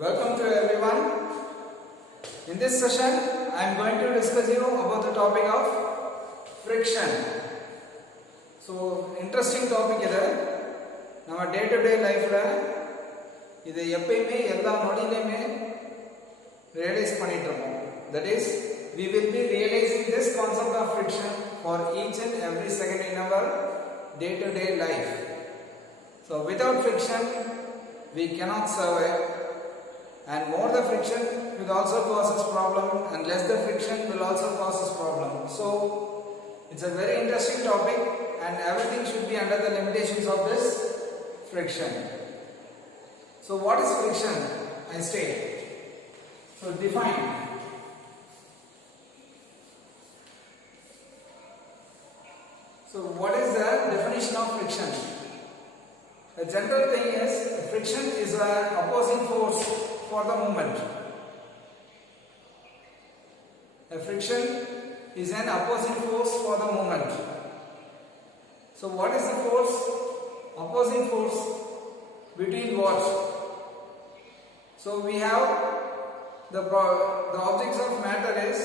Welcome to everyone. In this session, I am going to discuss you about the topic of friction. So, interesting topic இது. நம்ம day to day lifeல இது எப்பயுமே எல்லா நொடியிலுமே realize பண்ணிட்டு இருக்கோம். That is, we will be realizing this concept of friction for each and every second in our day to day life. So, without friction, we cannot survive. And more the friction will also causes problem, and less the friction will also causes problem. So it's a very interesting topic, and everything should be under the limitations of this friction. So what is friction? I state. So define. So what is the definition of friction? The general thing is friction is an opposing force for the movement. A friction is an opposing force for the movement. So what is the force? Opposing force between what? So we have the objects of matter is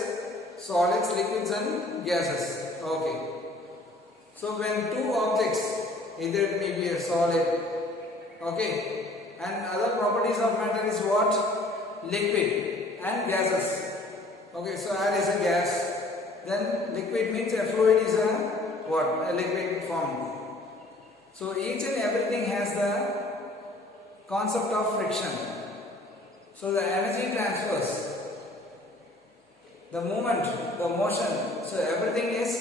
solids, liquids and gases. Okay. So when two objects, either it may be a solid, okay, and other properties of matter is what? Liquid and gases. Okay, so air is a gas, then liquid means a fluid is a what? A liquid form. So each and everything has the concept of friction. So the energy transfers, the movement, the motion, so everything is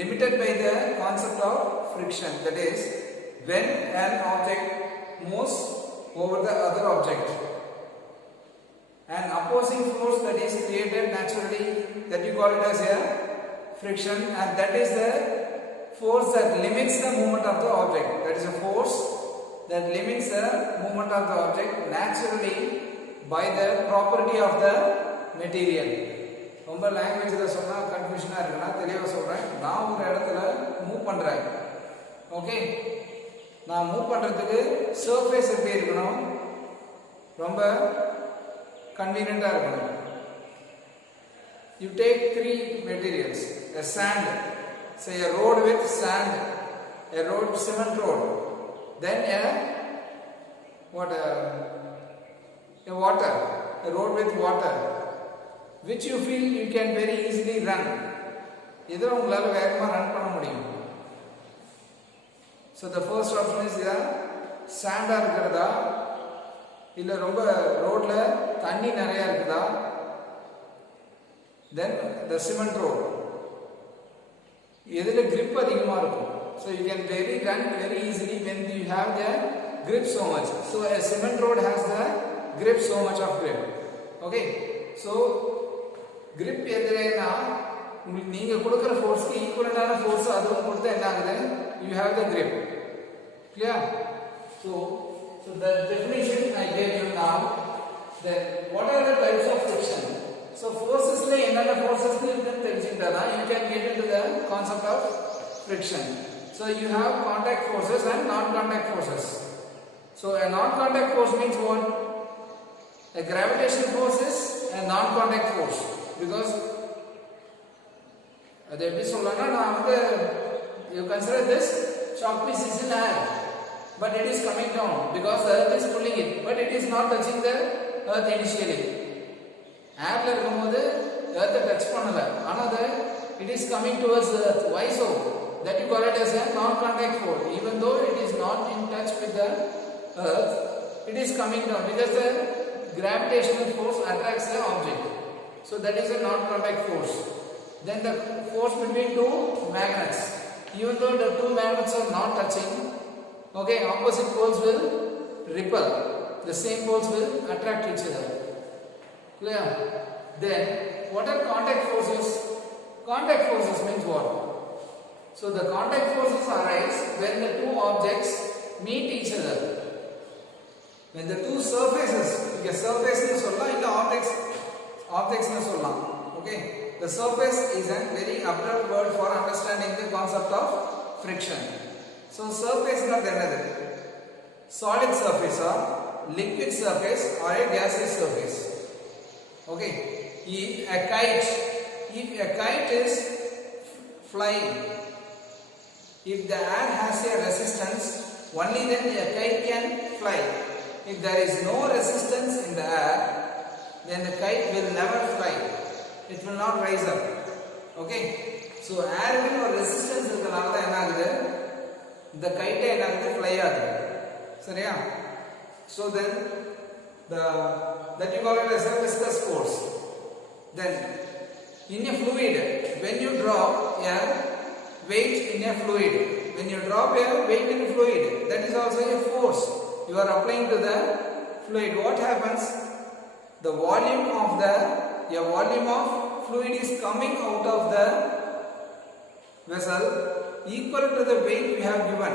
limited by the concept of friction. That is, when an object moves over the other object, an opposing force that is created naturally, that you call it as a friction, and that is the force that limits the movement of the object. That is a force that limits the movement of the object naturally by the property of the material. ரொம்ப லாங்குவேஜ்ல சொன்னா கன்ஃபியூஷனா இருக்குன்னா தெளிவா சொல்றேன். நான் ஒரு இடத்துல move பண்றேன். ஓகே, நான் மூவ் பண்றதுக்கு சர்ஃபேஸ் எப்படி இருக்கணும்? ரொம்ப கன்வீனியன்ட்டா இருக்கணும். You take three materials, a sand, say a road with sand, a road, cement road, then a water, a road with water, which you feel you can very easily run. எதிர உங்களால வேகமா run பண்ண முடியும். So the first option is Santa இருக்கிறதா, இல்ல ரொம்ப ரோட்ல தண்ணி நிறைய இருக்குதா, then the cement road, எதுல grip அதிகமா இருக்கும். So you can run very easily when you have the grip so much. So a cement road has the grip, so much of grip. Okay, so grip எதுலனா நீங்க கொடுக்கிற ஃபோர்ஸ்க்கு ஈக்குவலன்டான force அதுவும் கொடுத்தா என்ன ஆகுது? You have the grip. Clear? So the definition I gave you now, then what are the types of friction? So forces la enna forces irukku therinjitana you can get into the concept of friction. So you have contact forces and non-contact forces. So a non-contact force means what? A gravitational force is a non-contact force, because அது எப்படி சொல்லனா நான் வந்து you consider this chalk piece is in air, but it is coming down because the earth is pulling it, but it is not touching the earth initially. Airல இருக்கும்போது earth touch பண்ணல, ஆனா it is coming towards the earth. Why so? That you call it as a non-contact force. Even though it is not in touch with the earth, it is coming down because the gravitational force attracts the object. So that is a non-contact force. Then the force between two magnets. Even though the two magnets are not touching, okay, opposite poles will repel. The same poles will attract each other. Clear? Then what are contact forces? Contact forces means what? So the contact forces arise when the two objects meet each other. When the two surfaces, okay, surface nu solla illa objects nu solla. Okay, the surface is a very abstract word for understanding the concept of friction. So surface na enadhu? Solid surface or liquid surface or a gaseous surface. Okay, if a kite is flying, if the air has a resistance, only then a kite can fly. If there is no resistance in the air, then the kite will never fly. It will not rise up. Okay, so air will or resistance is the kite fly சரியா? So then that you call it as a viscous force. Then in a fluid, when you drop a weight in a fluid, when you drop a weight in a fluid, that is also a force you are applying to the fluid. What happens? The volume of fluid is coming out of the vessel equal to the weight you have given.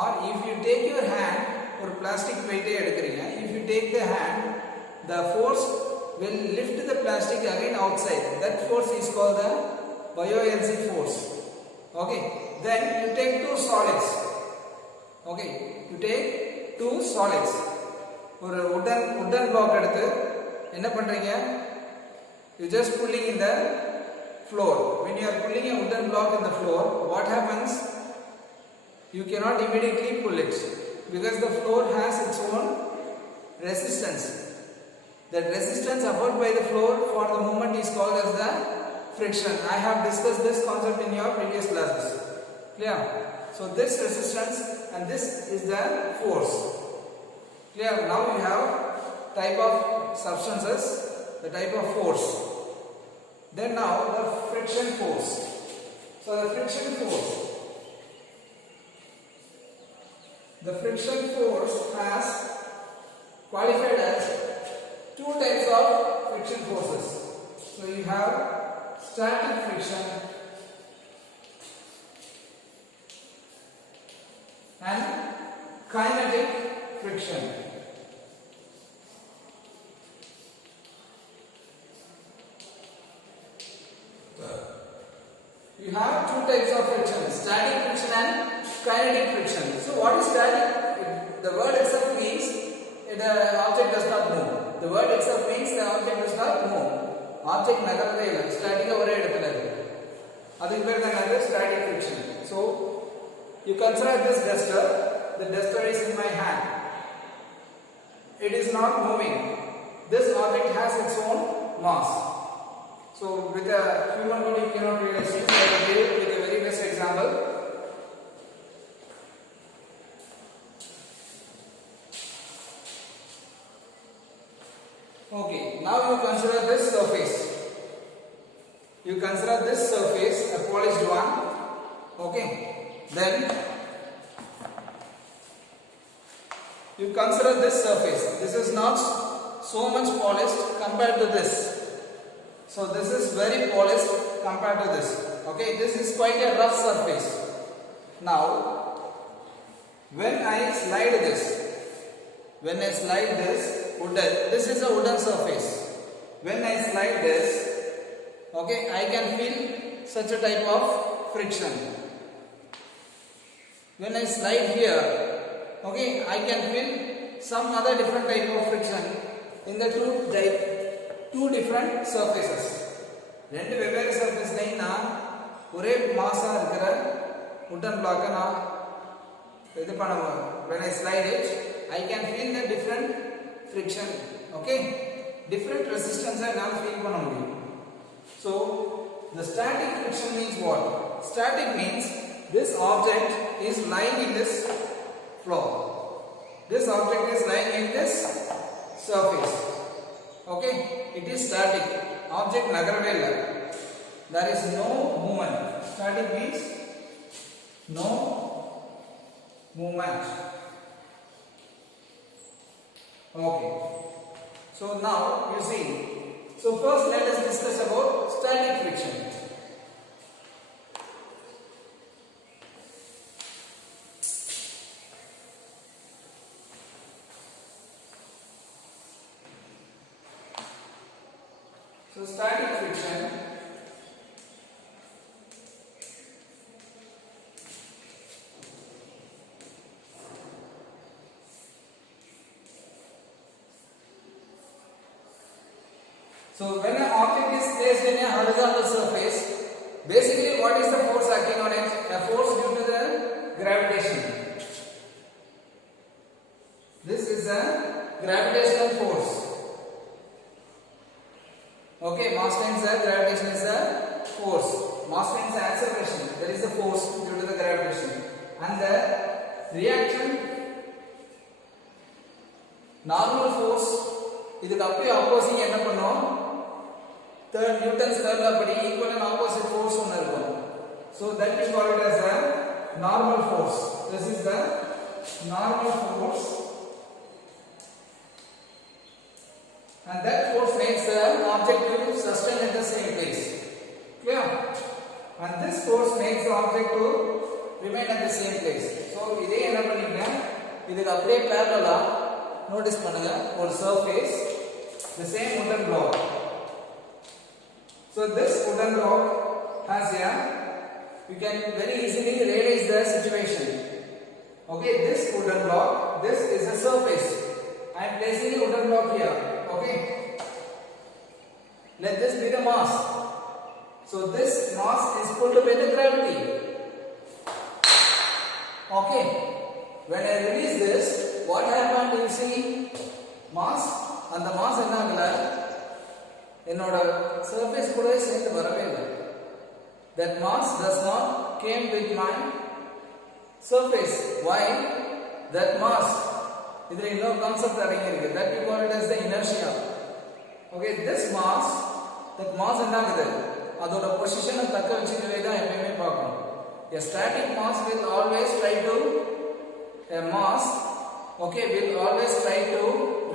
Or if you take your hand or plastic weight, if you take the hand, the force will lift the plastic again outside. That force is called the buoyancy force. Okay, then you take two solids. Okay, you take two solids. ஒரு wooden block எடுத்து என்ன பண்றீங்க? You just pulling in the floor. When you are pulling a wooden block in the floor, what happens? You cannot immediately pull it because the floor has its own resistance. That resistance offered by the floor for the movement is called as the friction. I have discussed this concept in your previous classes. Clear? So this resistance and this is the force. Clear? Now you have type of substances, the type of force. Then now the friction force. So the friction force has qualified as two types of friction forces. So you have static friction and kinetic friction. You have two types of friction, static friction and kinetic friction. So what is static? The word itself means the object does not move. The word itself means the object does not move. Object நகரவே இல்லை, ஸ்டாட்டிக்கா ஒரே இடத்துல இருக்கு. அதுக்கு பேர் தான் static friction. So you consider this duster. The duster is in my hand. It is not moving. This object has its own mass. So with a human body you cannot realize this. I will give it with a very best example. Okay, now you consider this surface. You consider this surface a polished one. Okay, then you consider this surface. This is not so much polished compared to this. So this is very polished compared to this. Okay, this is quite a rough surface. Now, when I slide this wooden, this is a wooden surface. When I slide this, okay, I can feel such a type of friction. When I slide here, okay, I can feel some other different type of friction in the two different surfaces. ரெண்டு வெவ்வேறு சர்ஃபேஸ்லயும் நான் ஒரே மாஸா இருக்கிற wooden block நான் இது பண்ணுவேன். When I slide it, I can feel the different friction. Okay, different resistance என்னால feel பண்ண முடியும். So the static friction means what? Static means this object is lying in this floor. This object is lying in this surface. Okay, it is static. Object nagarave illa. There is no movement. Static means no movement. Okay, so now you see, so first let us discuss about static friction. So static friction So when an object is placed in a horizontal surface, basically what is the force acting on it? A force due to the gravitation. This is a gravitational force. Okay, mass times the gravitation is the force. Mass times the acceleration, that is the force due to the gravitation. And the reaction, normal force, இதுக்கு அப்படியே opposite என்ன பண்ணும்? Newton's third law படி equal and opposite force ஒன்னு இருக்கும். So that we call it as a normal force. This is the normal force. And that force makes the object to sustain at the same place. Clear? And this force makes the object to remain at the same place. So இதே என்ன பண்ணீங்க? இதுக்கு அப்படியே parallel notice பண்ணுங்க ஒரு surface, the same wooden block. So this wooden block has a, you can very easily realize the situation. Okay, this wooden block, this is a surface. I am placing a wooden block here. Okay, let this be the mass. So this mass is pulled by the gravity. Okay, when I release this, what happened? You see mass, and the mass என்ன ஆகல, என்னோட surface கூட சேர்ந்து வரவே இல்லை. That mass does not came with my surface. Why? That mass, இதுல இன்னொரு concept அடங்கி இருக்கு. That we call it as the inertia. Okay, this mass, that mass என்ன ஆகுது, அதோட பொசிஷனை தக்க வச்சுக்கவே தான் எப்பவுமே பார்க்கணும். A static mass will always try to, a mass, okay, will always try to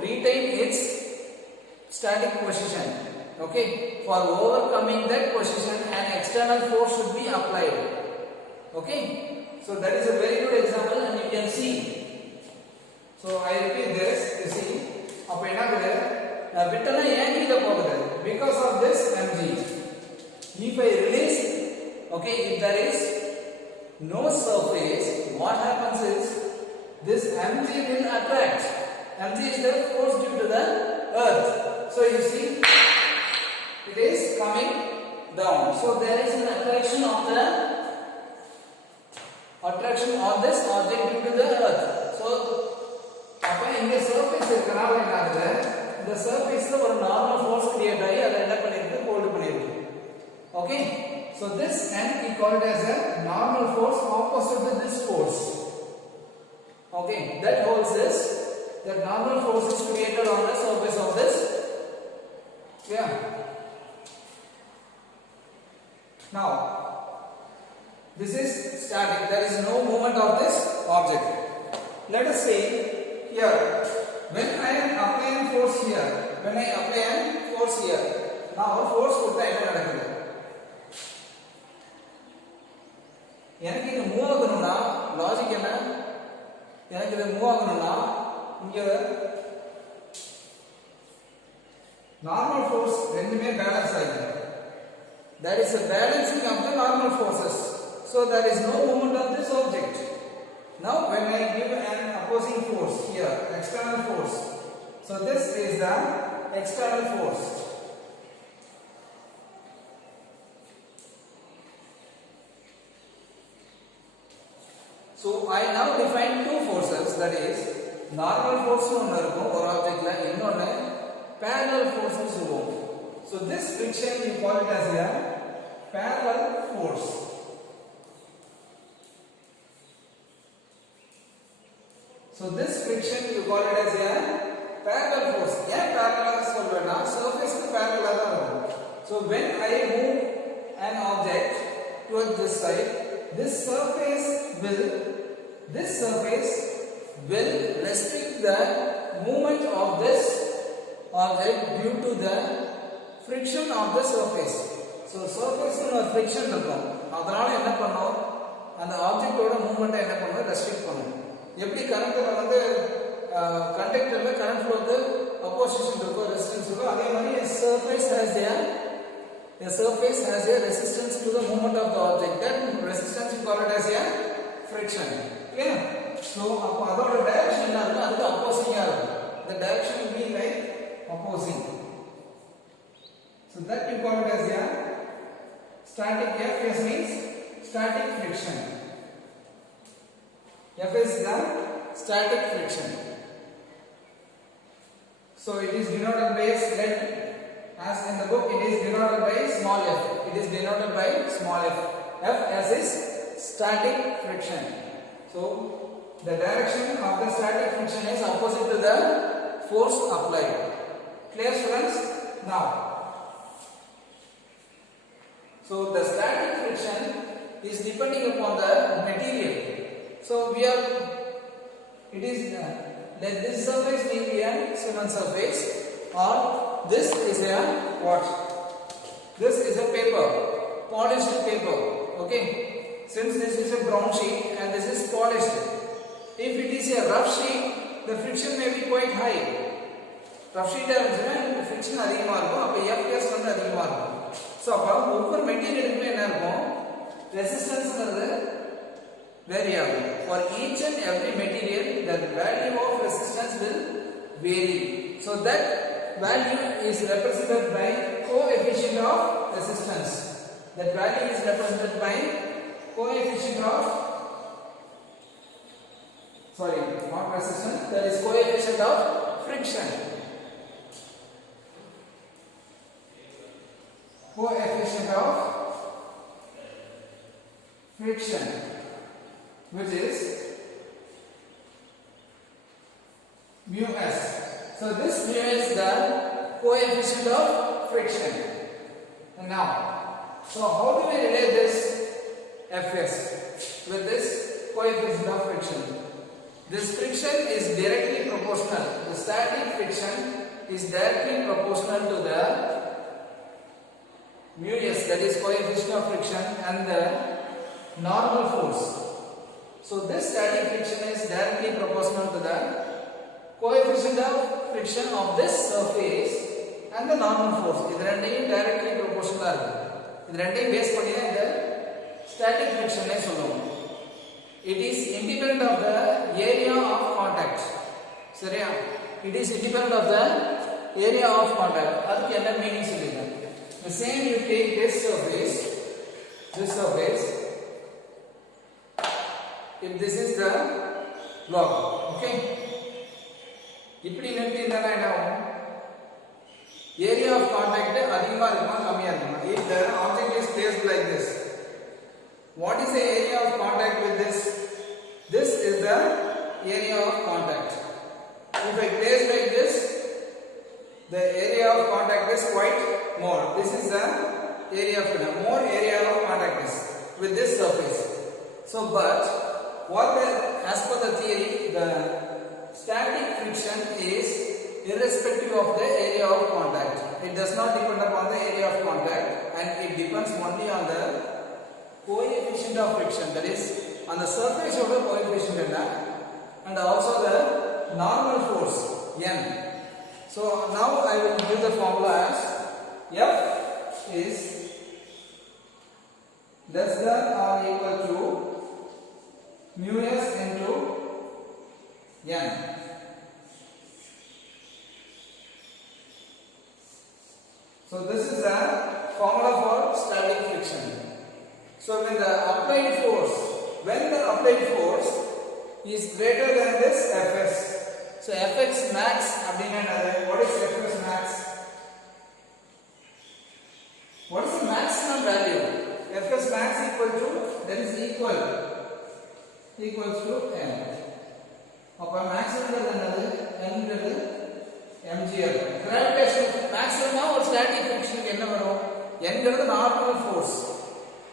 retain its static position. Okay, for overcoming that position, an external force should be applied. Okay, so that is a very good example, and you can see. So I repeat this. You see, அப்ப என்ன ஆகுது, விட்டனா ஏன் கீழ போகுது? Because of this mg. If I release, okay, if there is no surface, what happens is this mg will attract. Mg is the force due to the earth. So you see, it is coming down. So there is an attraction of this object due to the earth. So அப்ப இங்க surface இருக்கனால என்ன ஆகுது, இந்த surfaceல ஒரு normal force create ஆகி அதை என்ன பண்ணிருக்கு, hold பண்ணிருக்கு. Okay, so this and we call it as a normal force opposite to this force. Okay, that holds this, that normal force is created on the surface of this. Yeah. Now, this is static. There is no movement of this object. Let us say here, when I am applying force here, now force கொடுத்தா என்ன நடக்குது? எனக்கு இது move ஆகணும்னா logic என்ன? எனக்கு இது move ஆகணும்னா இங்க normal force ரெண்டுமே பேலன்ஸ் ஆயிடும். There is a balancing of the normal forces. So there is no movement of this object. Now when I give an opposing force here, external force. So this is the external force. So I now define two forces, that is normal force ஒன்னு இருக்கும் ஒரு ஆப்ஜெக்ட்ல, இன்னொன்னு parallel force னு சொல்லுவோம். So this friction we call it as a parallel force. So this friction you call it as a parallel force. ஏன் parallel சொல்றேன்னா surface க்கு parallel தான் இருக்கும். So when I move an object towards this side, this surface will restrict the movement of this object due to the friction of the surface. So surface ல ஒரு friction இருக்கும். அதனால என்ன பண்ணும், அந்த ஆப்ஜெக்ட்டோட மூவ்மென்ட் என்ன பண்ணும், ரெஸ்ட்ரிக்ட் பண்ணும். எப்படி கரண்ட்ல வந்து கண்டக்டர்ல கரண்ட் ஃப்ளோக்கு அப்போசிஷன் இருக்கும், ரெசிஸ்டன்ஸ் இருக்கும், அதே மாதிரி a surface has a resistance to the movement of the object. That resistance we call it as a friction. Okay, so அப்ப அதோட டைரக்ஷன் என்ன இருக்கும், அதுக்கு அப்போசிங்கா இருக்கும். The direction will be like opposing. So that you call it as a static. Fs means static friction. Fs is the static friction. So it is denoted by, as in the book, it is denoted by small f. It is denoted by small f. F as is static friction. So the direction of the static friction is opposite to the force applied. Clear, students? Now, so the static friction is depending upon the material. So we are, it is that this surface may be a cement surface, or this is a what? This is a paper, polished paper. Okay. Since this is a brown sheet and this is polished, if it is a rough sheet, the friction may be quite high. Rough sheet the friction அதிகமா இருக்கும். அப்ப Fs வந்து அதிகமா இருக்கும். So அப்ப ஒவ்வொரு மெட்டீரியலுக்குமே என்ன இருக்கும்? ரெசிஸ்டன்ஸ்ங்கிறது vary ஆகும். For each and every material, the value of resistance will vary. So that value is represented by coefficient of resistance. That value is represented by coefficient of, sorry, not resistance, that is coefficient of friction. Coefficient of friction, which is mu s. So this mu is the coefficient of friction. And now, so how do we relate this Fs with this coefficient of friction? This friction is directly proportional. The static friction is directly proportional to the mu s, that is coefficient of friction, and the normal force. So this static friction is directly proportional to the coefficient of friction of this surface and the normal force. இது ரெண்டையும் directly proportional இருக்கு. இது ரெண்டையும் base பண்ணி தான் இந்த static friction னே சொல்லுவோம். It is independent of the area of contact. சரியா? It is independent of the area of contact. அதுக்கு என்ன மீனிங் சொல்லுங்க? The same you take this surface, if this is the block, okay? இப்படி நிறுத்தி இருந்தா என்ன ஆகும்? Area of contact அதிகமா இருக்குமா கம்மியா இருக்குமா? If the object is placed like this, what is the area of contact with this? This is the area of contact. If I place like this, the area of contact is quite more. This is the area of contact. More area of contact is with this surface. So, but as per the theory, the static friction is irrespective of the area of contact. It does not depend upon the area of contact, and it depends only on the coefficient of friction. That is, on the surface of the coefficient and also the normal force N. So now I will give the formula as F is less than or equal to mu s into N. So this is the formula for static friction. So when the applied force is greater than this Fs. So Fx max, what is Fs max? What is the maximum value? Fs max equal to, that is equals to m. Upon maximum n mgl. Gravitational maximum or static friction n is normal force.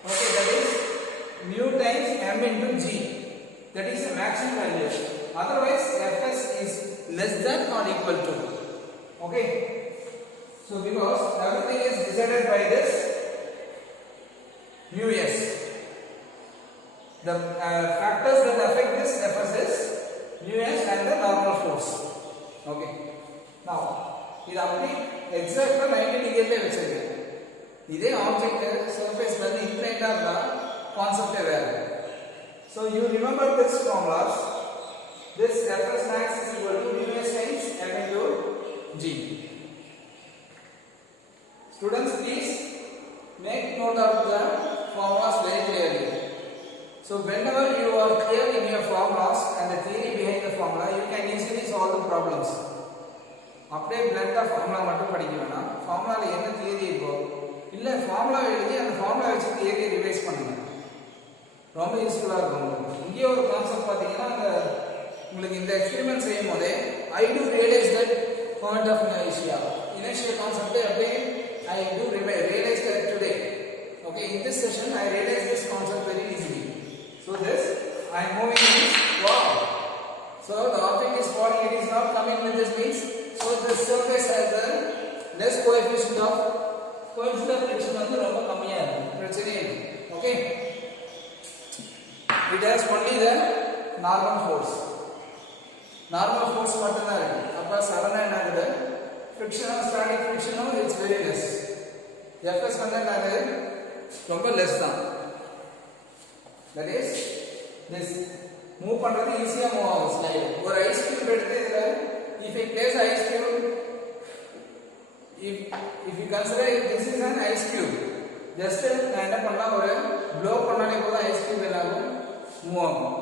Okay, that is mu times m into g. That is the maximum value. Otherwise, Fs is less than or equal to. Okay. So because everything is decided by this mu s. The factors that affect this Fs is mu s and the normal force. Okay. Now, இது அப்படி எக்ஸாக்ட்டா 90 டிகிரில வெச்சிருக்கேன். இதே object சர்ஃபேஸ்ல இருந்து இன்க்ளைன்டா இருந்தா கான்செப்டே வேற. So you remember this formulas. This Fs max is equal to mu s times m into g. Students, please make note of the formulas very clearly. So whenever you are clear in your formulas and the theory behind the formula, you can easily solve the problems. அப்படியே பிளண்டா formula மட்டும் படிக்க வேணாம். ஃபார்முலால என்ன theory இருக்கோ இல்ல formula எழுதி அந்த formula வச்சு தியரி ரிவைஸ் பண்ணுங்க. ரொம்ப யூஸ்ஃபுல்லா இருக்கும் உங்களுக்கு. இங்கே ஒரு கான்செப்ட் பாத்தீங்கன்னா உங்களுக்கு இந்த எக்ஸ்பெரிமென்ட் செய்யும் போதே I do realize that point of inertia. Inertia concept அப்படியே I do realize that today. Okay, in this session I realize this concept very easily. So this I am moving this. Wow. So the object is falling, it is not coming with this means. So this surface has a less coefficient of friction வந்து ரொம்ப கம்மியா இருக்கும். பிரச்சனை இல்லை. Okay. It has only the normal force. Normal force மட்டும் தான் இருக்கு. அப்ப சடனா என்ன ஆகுது? Friction static friction it's very less. Fs வந்து என்ன ஆகுது? ரொம்ப less தான். That is this மூவ் பண்றது ஈஸியா மூவ் ஆகும் ஸ்லைடு. ஒரு ஐஸ் கியூப் எடுத்து இதுல if you place ice cube, if you consider this is an ice cube, just நான் என்ன பண்ணலாம் ஒரு blow பண்ணாலே போதும் ice cube என்ன ஆகும்? மூவ் ஆகும்.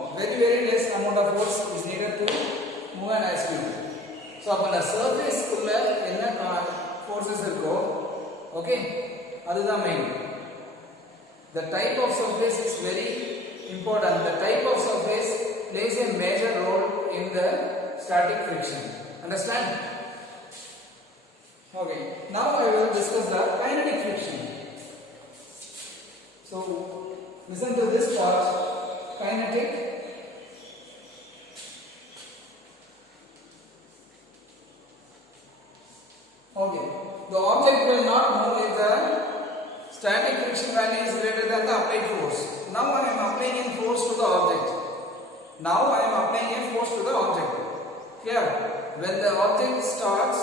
Very less amount of force is needed to move an ice cube. So அப்ப அந்த surface குள்ள என்ன forces இருக்கோ, okay, அதுதான் main. The type of surface is very important. The type of surface plays a major role in the static friction. Understand? Okay. Now I will discuss the kinetic friction. So listen to this part. Kinetic. Okay. The object will not move if the static friction value is greater than the applied force. Now I am applying a force to the object. Now I am applying a force to the object. Here, when the object starts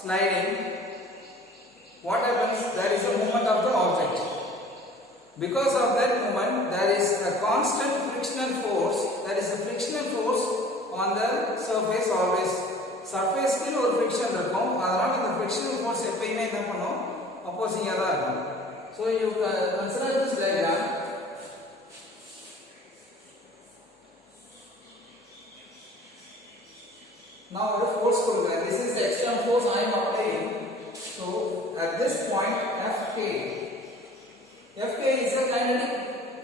sliding, what happens? There is a movement of the object. Because of that movement, there is a constant frictional force. There is a frictional force on the surface always. Surface க்கு ஒரு friction இருக்கும். அதனால அந்த frictional force எப்பவுமே என்ன பண்ணும்? opposing-ஆ தான் இருக்கும். So you consider this diagram. Now the force program. This is the external force I am applying. So at this point Fk. Fk is the kinetic,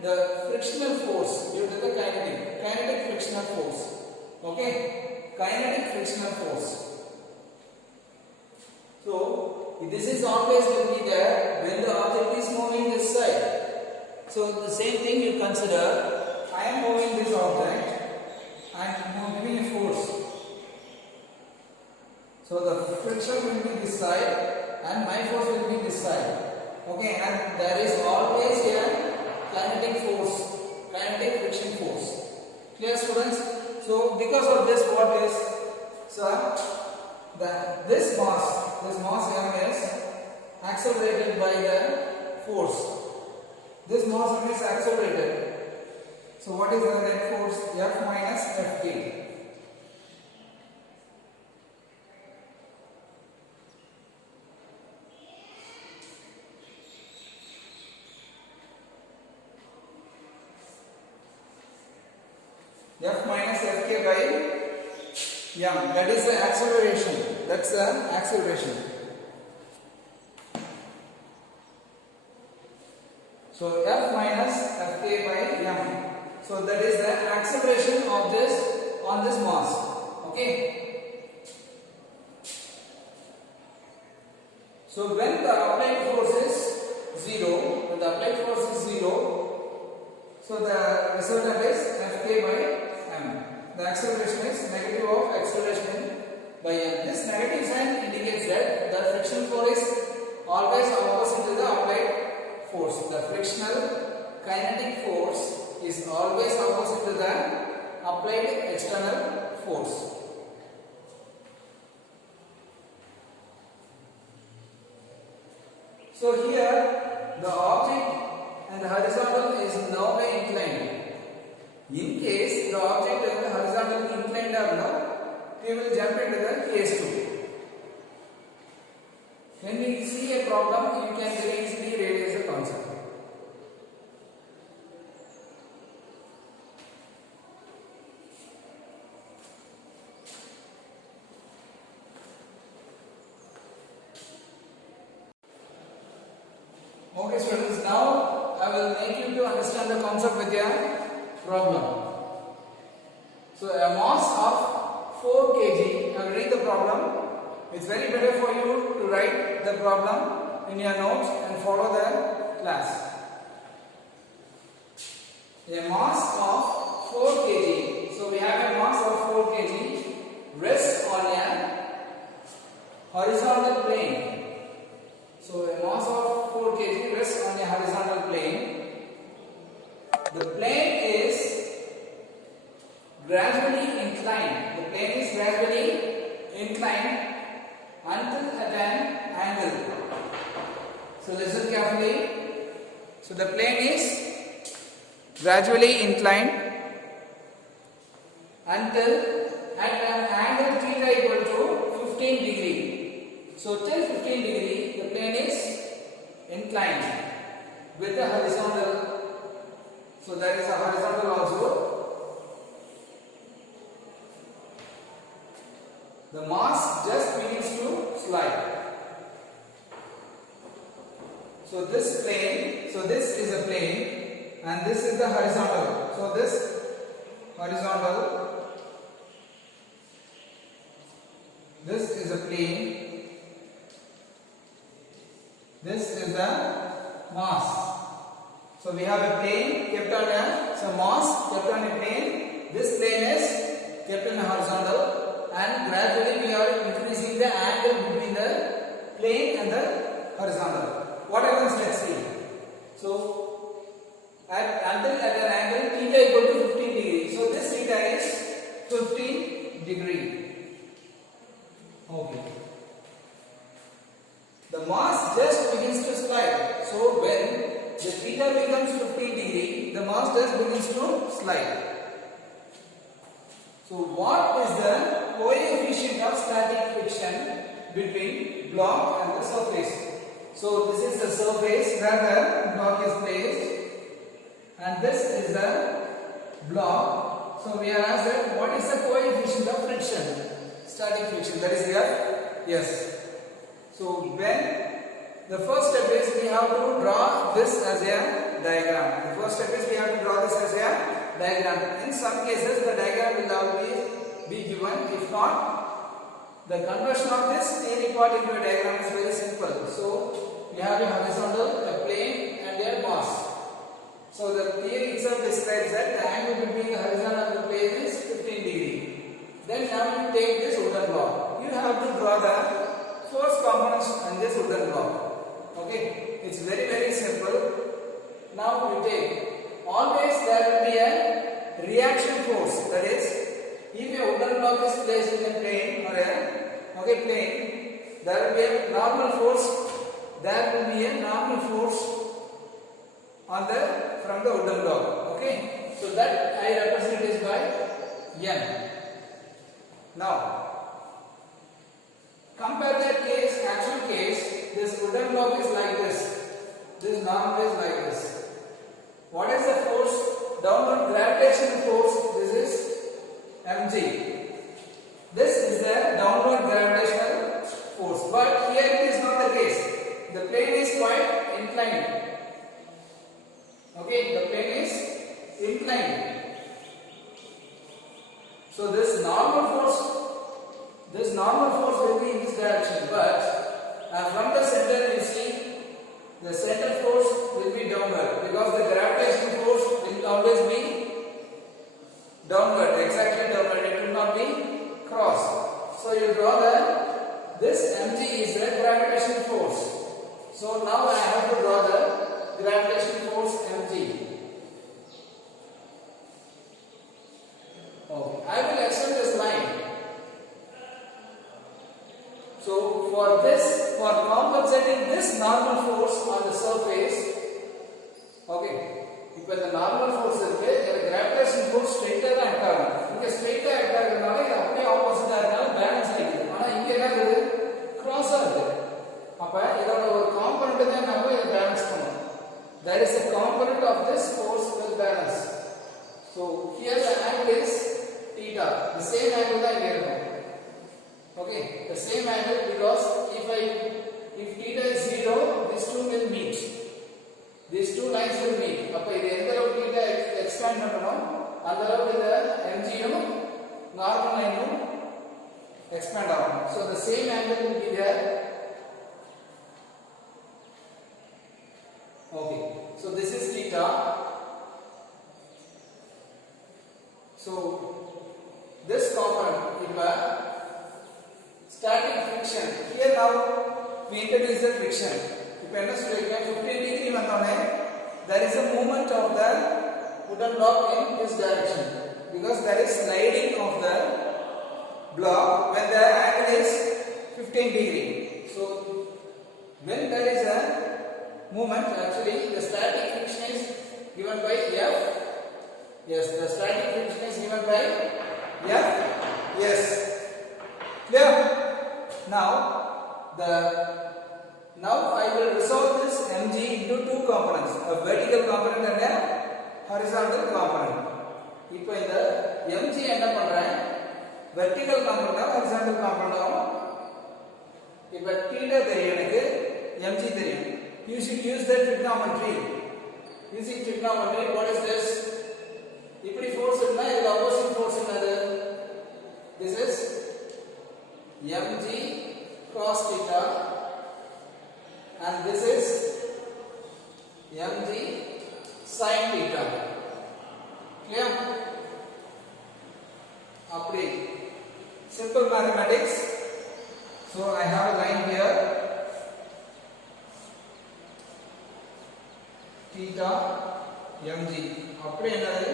the frictional force due to the kinetic frictional force. Okay, kinetic frictional force. So this is always will be there when the object is moving this side. So the same thing you consider. I am moving this object and giving a force. So the friction will be this side and my force will be this side. Okay, and there is always a kinetic force, kinetic friction force. Clear, students? So because of this, what is, sir, this mass m is accelerated by the force. This mass m is accelerated. So what is the net force? F minus Fk. F minus Fk by m. That is the acceleration. That's the acceleration. So F minus Fk by m. So that is the acceleration of this on this mass. Okay. So when the applied force is 0, when the applied force is 0, so the resultant is Fk by m. The acceleration is negative of acceleration by m. This negative sign indicates that the friction force is always opposite to the applied force. The frictional kinetic force is always opposite to the applied external force. So here the object and the horizontal is now inclined. In case the object and the horizontal inclined are now, we will jump into the case 2. When we see a problem, you can very easily realize the concept. Okay students, now I will make you to understand the concept with your problem. So a mass of 4 kg, I will read the problem. It's very better for you to write the problem in your notes and follow the class. A mass of 4 kg. So we have a mass of 4 kg rests on a horizontal plane. So a mass of 4 kg rests on a horizontal plane. The plane is gradually inclined. The plane is gradually inclined until at an angle. So listen carefully. So the plane is gradually inclined until at an angle theta equal to 15 degree. So till 15 degree the plane is inclined with the horizontal. So there is a horizontal also. The mass just begins to slide. So this plane, so this is a plane and this is the horizontal. So this horizontal, this is a plane, this is the mass. So we have a plane kept on a, so mass kept on a plane, this plane is kept in a horizontal. And gradually we are increasing the angle between the plane and the horizontal. What happens? Let's see. So until at an angle theta equal to 15 degree. So this theta is 15 degree. Okay. The mass just begins to slide. So when the theta becomes 15 degree, the mass just begins to slide. So what is the coefficient of static friction between block and the surface? So this is the surface where the block is placed and this is the block. So we are asked what is the coefficient of friction? Static friction, that is here? Yes. So when the first step is we have to draw this as a diagram. The first step is we have to draw this as a diagram. In some cases the diagram will always be given. If not, the conversion of this theory part into a diagram is very simple. So we have a horizontal, a plane and a mass. So the theory itself describes that the angle between the horizontal and the plane is 15 degree. Then now you take this wooden block. You have to draw the force components on this wooden block. Okay, it's very simple. Now we take, always there will be a reaction force. That is, if a wooden block is placed in a plane or a plane, there will be a normal force. There will be a normal force on the from the wooden block. Okay, so that I represent is by N. Now compare that case, actual case. This wooden block is like this. This normal is like this. What is the force? Downward gravitational force. This is mg. This is the downward gravitational force. But here it is not the case. The plane is quite inclined. Okay, the plane is inclined. So this normal force will be in this direction. But from the center you see the center force will be downward because the gravitational force will always be downward, exactly downward. It will not be cross. So you draw this mg is the gravitational force. So now I have to draw the gravitational force mg. Okay, I will extend this line. So for this, for compensating this normal force on the surface, okay, இப்போ இந்த normal force இருக்கு, இந்த gravitation force ஸ்ட்ரைட்டா தான் act ஆகும். இங்க ஸ்ட்ரைட்டா act ஆகுறதுனால இது அப்படியே ஆப்போசிட்டா இருக்கனால பேலன்ஸ் ஆயிடுது. ஆனா இங்க என்ன இருக்கு? கிராஸா இருக்கு. அப்ப angle is theta. The same angle that we have. Okay, the same angle, because if theta is 0, these two will meet. These two lines will meet. அப்ப இது எந்த அளவுக்கு theta expand பண்ணனும், அந்த அளவுக்கு இந்த mg யும் normal line யும் expand ஆகும். So the same angle will be there. Okay, so this is theta. So this component, static friction, here now we introduce the friction. If I understand 15 degree vandone, there is a movement of the wooden block in this direction, because there is sliding of the block when the angle is 15 degree. So when there is a movement, actually the static friction is given by F. Yes, the static friction is given by F. Yes. Clear? Now I will resolve this mg into two components, a vertical component and a horizontal component. இப்போ இந்த mg என்ன பண்றேன், vertical component horizontal component. இப்போ theta தெரியும், எனக்கு mg தெரியும். You should use the trigonometry. Using trigonometry, what is this? இப்படி force இருந்தா இது opposite force என்னது? This is mg cos theta and this is mg sin theta. Clear? அப்படி simple mathematics. So I have a line here, theta mg. அப்படி என்னது?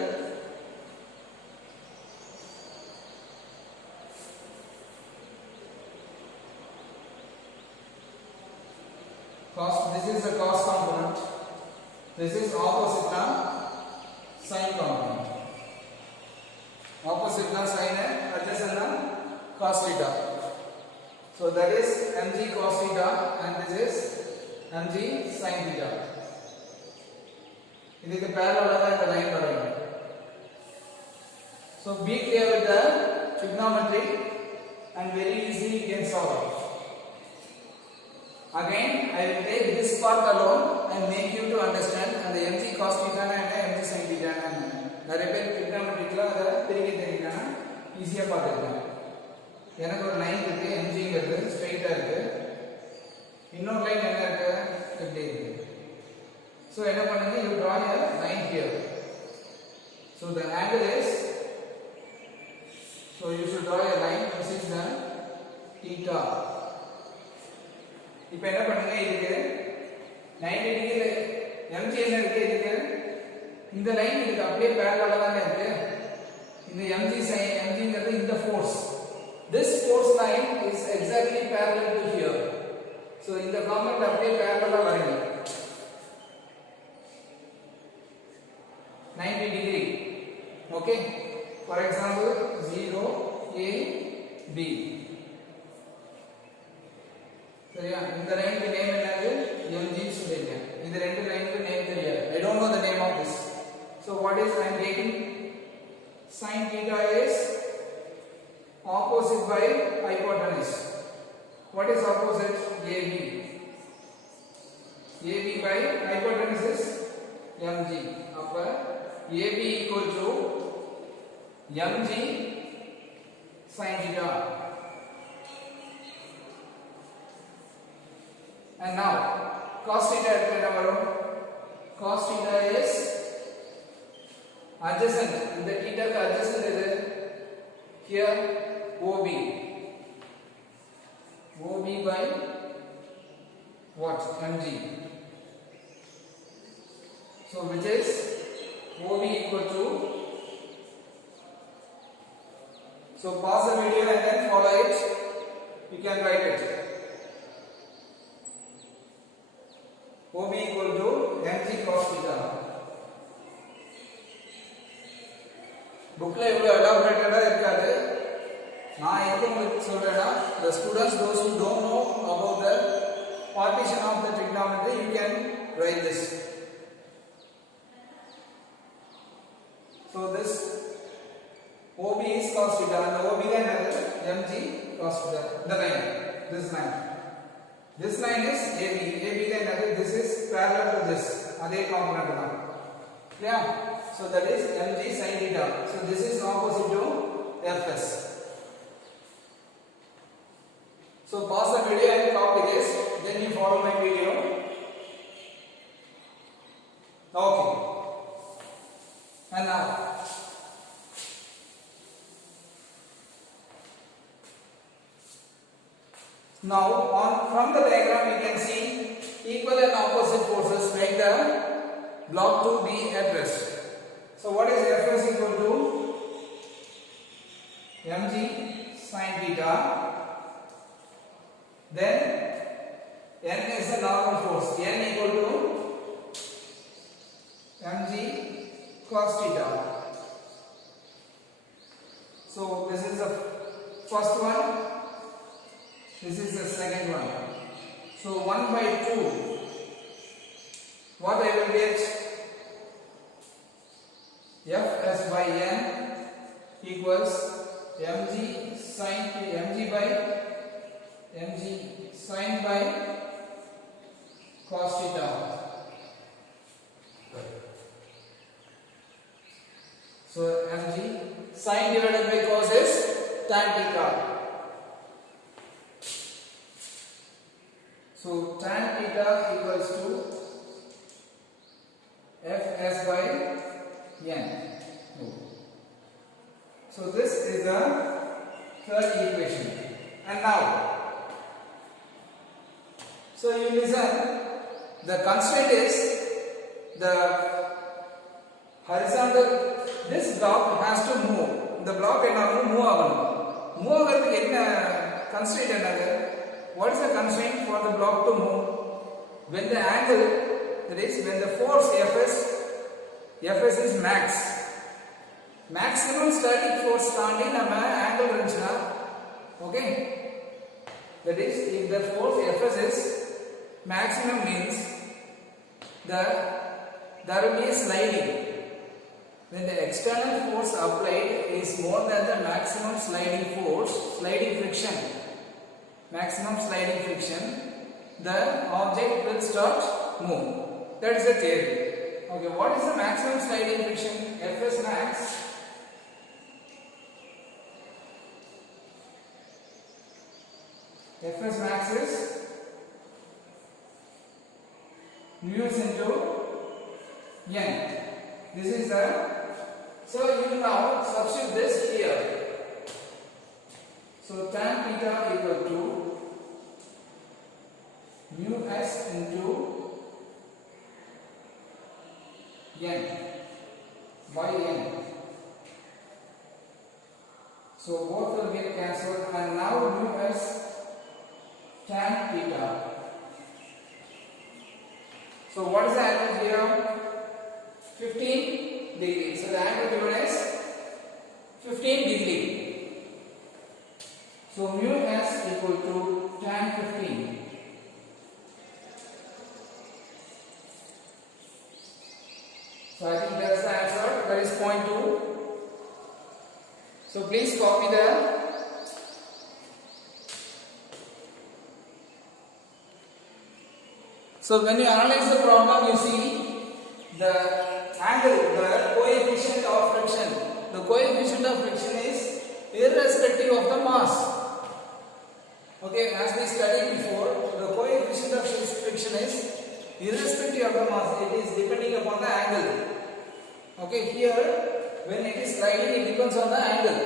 Cos, this is the cos component, this is opposite na sin component. Opposite na sin hai, adjacent na cos theta. So that is mg cos theta and this is mg sin theta. இதுக்கு parallel ஆக இந்த line வரையும். So be clear with the trigonometry and very easily you can solve it. Again, I will take this part alone and make you to understand and the mg cos theta and mg sin theta. நிறைய பேர் trigonometryல அத பிரிக்க தெரியும்னா ஈஸியா பார்த்துக்கலாம். எனக்கு ஒரு line இருக்கு, mgங்கிறது ஸ்ட்ரைட்டா இருக்கு, இன்னொரு லைன் என்ன இருக்கு, இப்படி இருக்கு. So என்ன பண்ணுங்க, you draw a line here. So the angle is, so you should draw a line, this is the theta. இப்போ என்ன பண்ணுங்க, இதுக்கு 90 டிகிரி mg என்ன இருக்கு, இதுக்கு இந்த லைன் இதுக்கு அப்படியே parallel தான இருக்கு. இந்த mg sin mgங்கிறது இந்த force, this force line is exactly parallel to here. So இந்த காம்பவுண்ட் அப்படியே parallel வரைங்க 90 degree. Okay, for example 0 a b. சரியா, இந்த லைனுக்கு நேம் என்னது, mg சொல்லிருக்கேன். இந்த ரெண்டு லைனுக்கு நேம் தெரியாது, I don't know the name of this. So what is I am taking, sin theta is opposite by hypotenuse. What is opposite? AB. AB by hypotenuse is mg. அப்ப AB equal to mg sin theta. And now cos theta எடுத்து என்ன வரும், cos theta is adjacent, இந்த theta க்கு adjacent எது, here OB. OB by what, mg. So which is OB equal to, so pause the video and then follow it, you can write it. OB equal to mg cos theta. புக்ல இவ்வளவு எலாபரேட்டடா இருக்காது, நான் எதுக்கு உங்களுக்கு சொல்றேன்னா, the students those who don't know about the partition of the trigonometry, you can write this. So this OB is cos theta and the OB line is mg cos theta. The line, this line. This line is AB. AB line is this is parallel to this. Adhe component now. Yeah. So that is mg sin theta. So this is opposite to Fs. So pause the video and copy this. Then you follow my video. Okay. And now from the diagram we can see equal and opposite forces make the block to be at rest. So what is Fs equal to mg sin theta, then n is the normal force, n equal to mg cos theta. So this is the first one, this is the second one. So 1 by 2, what I will get? Fs by n equals mg sin by cos theta. So mg sin divided by cos is tan theta. So tan theta equals to Fs by n. So this is the third equation. And now, so you listen, the constraint is the horizontal, this block has to move. The block cannot move aganum. Move agadhukku enna constraint ennaga? What is the constraint for the block to move? When the angle, that is when the force Fs is max. Maximum static force தாண்டி நம்ம angle இருந்துச்சுனா, okay, that is if the force Fs is maximum means there will be a sliding. When the external force applied is more than the maximum sliding force, maximum sliding friction, the object will start move. That is the theory. Okay, what is the maximum sliding friction? Fs max is mu into n. This is the, so you now substitute this here. So tan theta equal to mu s into n by n. So both will get cancelled and now mu s tan theta. So what is the angle here? 15 degrees. So the angle given is 15 degree. So mu s equal to tan 15. So I think that's the answer. That is point 2. So please copy the So when you analyze the problem, you see the angle, the coefficient of friction. The coefficient of friction is irrespective of the mass. Okay, as we studied before, the coefficient of friction is irrespective of the mass. It is depending upon the angle. Okay, here when it is sliding, it depends on the angle.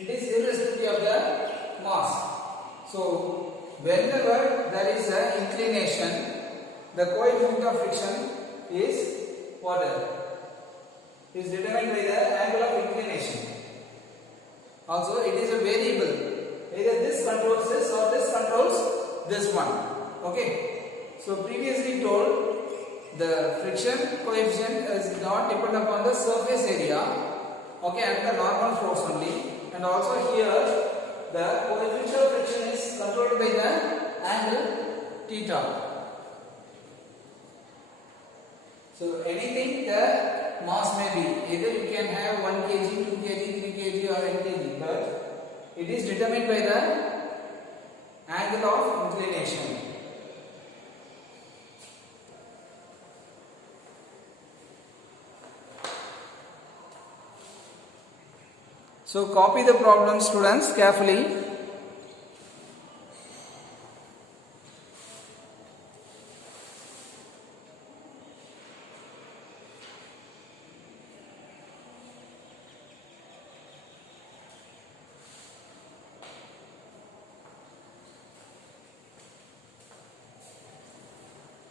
It is irrespective of the mass. So whenever there is an inclination, the coefficient of friction is what? Is determined by the angle of inclination. Also, it is a variable. Either this controls this or this controls this one. Okay. So previously told, the friction coefficient is not depend upon the surface area. Okay, and the normal force only. And also here, the coefficient of friction is controlled by the angle theta. So anything the mass may be. Either you can have 1 kg, 2 kg, 3 kg or 8 kg, but it is determined by the angle of inclination. So copy the problem, students, carefully.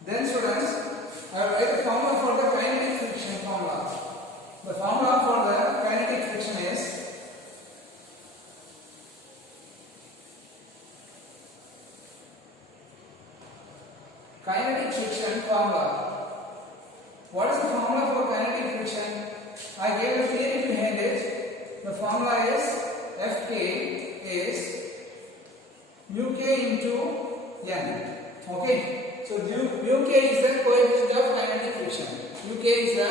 Then students, I will write the formula for the kinetic friction formula. The formula for the kinetic friction is kinetic friction formula. What is the formula for kinetic friction? I gave a theory behind it. The formula is Fk is mu k into n. Okay. So mu k is the coefficient of kinetic friction. Mu k is the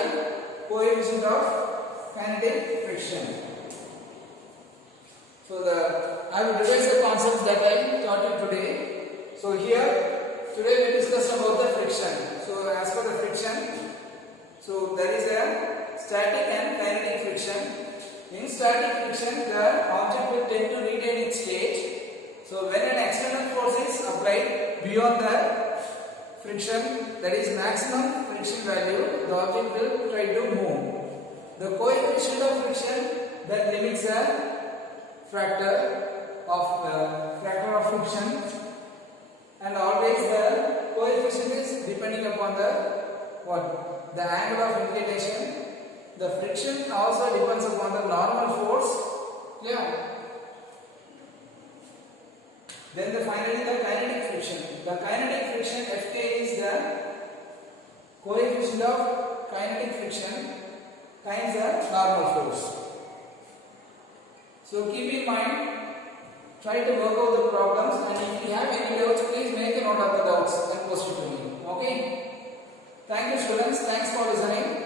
coefficient of kinetic friction. So I will revise the concepts that I taught you today. So today we discussed about the friction. So as for the friction, so there is a static and kinetic friction. In static friction, the object will tend to retain its state. So when an external force is applied beyond the friction, that is maximum friction value, the object will try to move. The coefficient of friction that limits the factor of friction, and always the coefficient is depending upon the angle of inclination. The friction also depends upon the normal force. Yeah. Then finally the kinetic friction. The kinetic friction Fk is the coefficient of kinetic friction times the normal force. So keep in mind, try to work out the problems, and if you have any doubts, please make a note of the doubts and post it to me. Okay? Thank you, students. Thanks for listening.